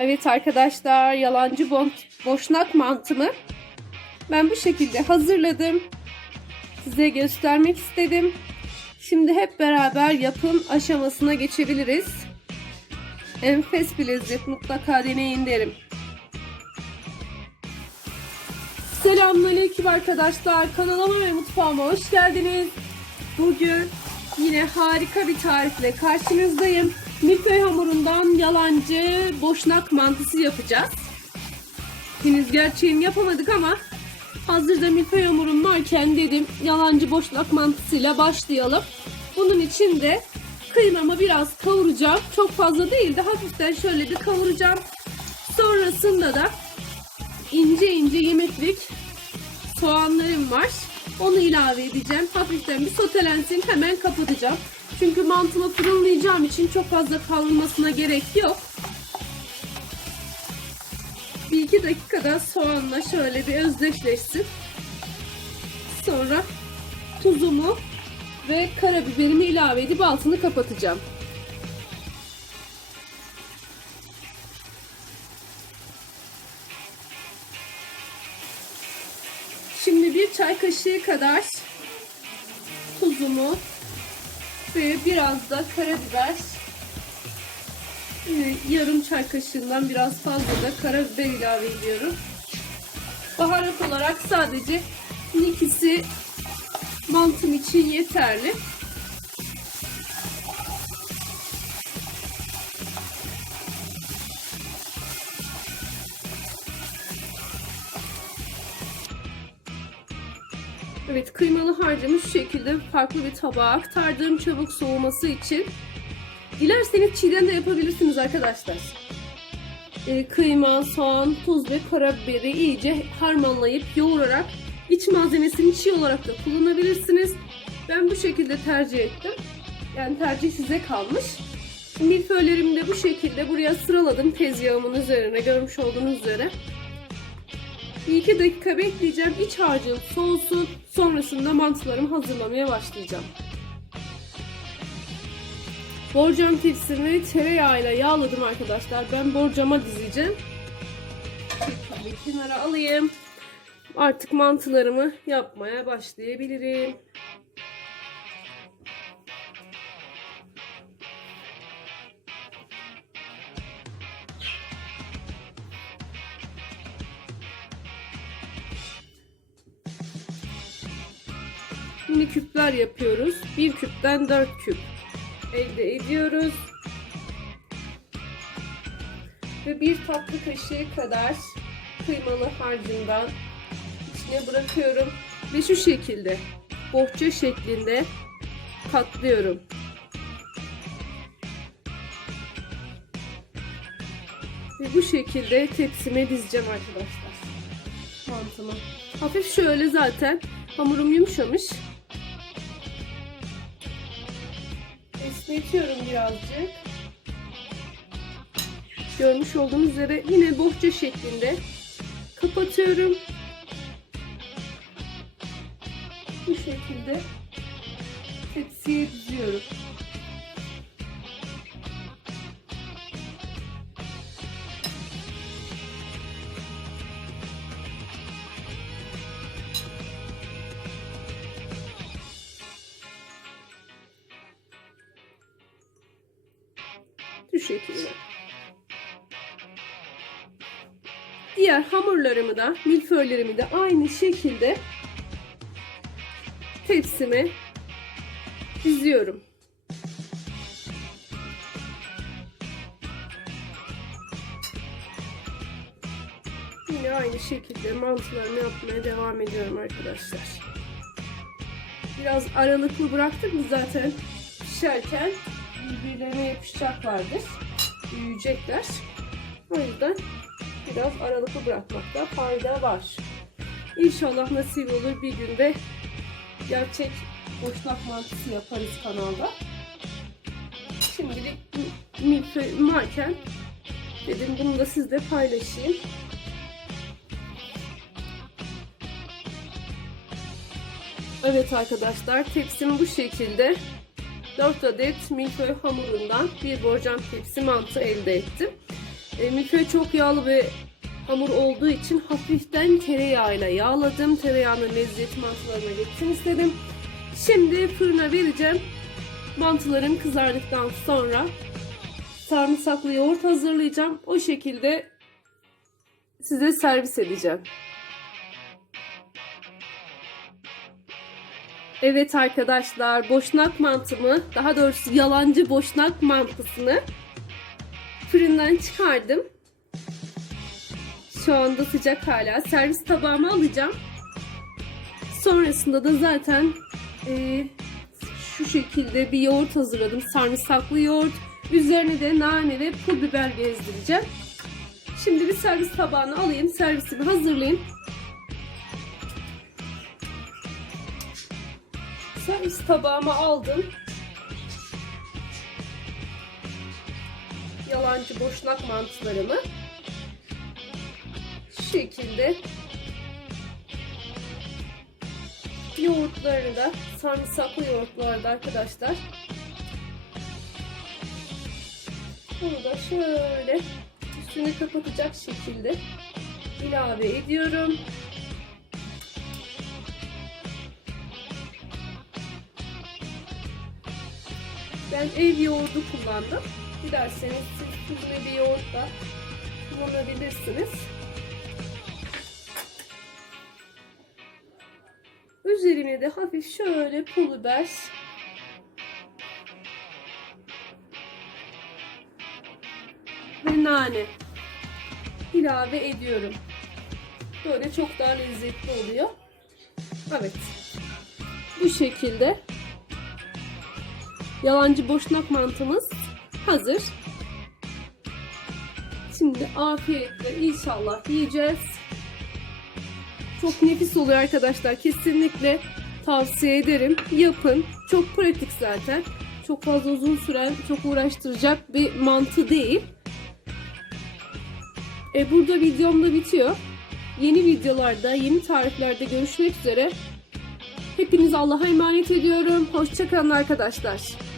Evet arkadaşlar yalancı bon boşnak mantımı ben bu şekilde hazırladım. Size göstermek istedim. Şimdi hep beraber yapım aşamasına geçebiliriz. Enfes bir lezzet mutlaka deneyin derim. Selamünaleyküm arkadaşlar. Kanalıma ve mutfağıma hoş geldiniz. Bugün yine harika bir tarifle karşınızdayım. Milföy hamurundan yalancı boşnak mantısı yapacağız. Henüz gerçeğini yapamadık ama hazırda milföy hamurum varken dedim yalancı boşnak mantısıyla başlayalım. Bunun için de kıymamı biraz kavuracağım. Çok fazla değil de hafiften şöyle bir kavuracağım. Sonrasında da ince ince yemeklik soğanlarım var. Onu ilave edeceğim. Hafiften bir sotelensin hemen kapatacağım. Çünkü mantımı fırınlayacağım için çok fazla kavrulmasına gerek yok. Bir iki dakikada soğanla şöyle bir özdeşleşsin. Sonra tuzumu ve karabiberimi ilave edip altını kapatacağım. Şimdi bir çay kaşığı kadar tuzumu ve biraz da karabiber yine yarım çay kaşığından biraz fazla da karabiber ilave ediyorum. Baharat olarak sadece ikisi mantım için yeterli. Evet kıymalı harcımı şu şekilde farklı bir tabağa aktardım çabuk soğuması için. Dilerseniz çiğden de yapabilirsiniz arkadaşlar. Ee, kıyma, soğan, tuz ve karabiberi iyice harmanlayıp yoğurarak iç malzemesini çiğ olarak da kullanabilirsiniz. Ben bu şekilde tercih ettim. Yani tercih size kalmış. Milföylerimi de bu şekilde buraya sıraladım tezgahımın üzerine görmüş olduğunuz üzere. Bir iki dakika bekleyeceğim. İç harcım soğusun. Sonrasında mantılarımı hazırlamaya başlayacağım. Borcam tepsimi tereyağıyla yağladım arkadaşlar. Ben borcama dizeceğim. Şöyle kenara alayım. Artık mantılarımı yapmaya başlayabilirim. Mini küpler yapıyoruz. Bir küpten dört küp elde ediyoruz. Ve bir tatlı kaşığı kadar kıymalı harcından içine bırakıyorum. Ve şu şekilde bohça şeklinde katlıyorum. Ve bu şekilde tepsime dizeceğim arkadaşlar. Mantımı. Hafif şöyle zaten hamurum yumuşamış. Esnetiyorum birazcık. Görmüş olduğunuz üzere yine bohça şeklinde kapatıyorum. Bu şekilde tepsiye diziyorum. Şekilde. Diğer hamurlarımı da, milföylerimi de aynı şekilde tepsime diziyorum. Yine aynı şekilde mantılarımı yapmaya devam ediyorum arkadaşlar. Biraz aralıklı bıraktık mı zaten pişerken birbirlerine yapışacaklardır. Büyüyecekler. O yüzden biraz aralıklı bırakmakta fayda var. İnşallah nasip olur bir günde gerçek boşnak mantısı yaparız kanalda. Şimdilik milföy varken dedim bunu da sizle paylaşayım. Evet arkadaşlar tepsim bu şekilde. 4 adet milföy hamurundan bir borcam tepsi mantı elde ettim. E, milföy çok yağlı bir hamur olduğu için hafiften tereyağıyla yağladım. Tereyağının lezzeti mantılarına geçsin istedim. Şimdi fırına vereceğim. Mantılarım kızardıktan sonra sarımsaklı yoğurt hazırlayacağım. O şekilde size servis edeceğim. Evet arkadaşlar boşnak mantımı daha doğrusu yalancı boşnak mantısını fırından çıkardım. Şu anda sıcak hala. Servis tabağıma alacağım. Sonrasında da zaten e, şu şekilde bir yoğurt hazırladım. Sarımsaklı yoğurt. Üzerine de nane ve pul biber gezdireceğim. Şimdi bir servis tabağına alayım. Servisimi hazırlayayım. Servis tabağıma aldım. Yalancı boşnak mantılarımı. Şu şekilde yoğurtlarını da sarımsaklı yoğurtları da arkadaşlar. Bunu da şöyle üstünü kapatacak şekilde ilave ediyorum. Ben ev yoğurdu kullandım. Dilerseniz siz süzme bir yoğurt da kullanabilirsiniz. Üzerine de hafif şöyle pul biber ve nane ilave ediyorum. Böyle çok daha lezzetli oluyor. Evet. Bu şekilde yalancı boşnak mantımız hazır. Şimdi afiyetle inşallah yiyeceğiz. Çok nefis oluyor arkadaşlar. Kesinlikle tavsiye ederim. Yapın. Çok pratik zaten. Çok fazla uzun süren, çok uğraştıracak bir mantı değil. E, burada videom da bitiyor. Yeni videolarda, yeni tariflerde görüşmek üzere. Hepinizi Allah'a emanet ediyorum. Hoşçakalın arkadaşlar.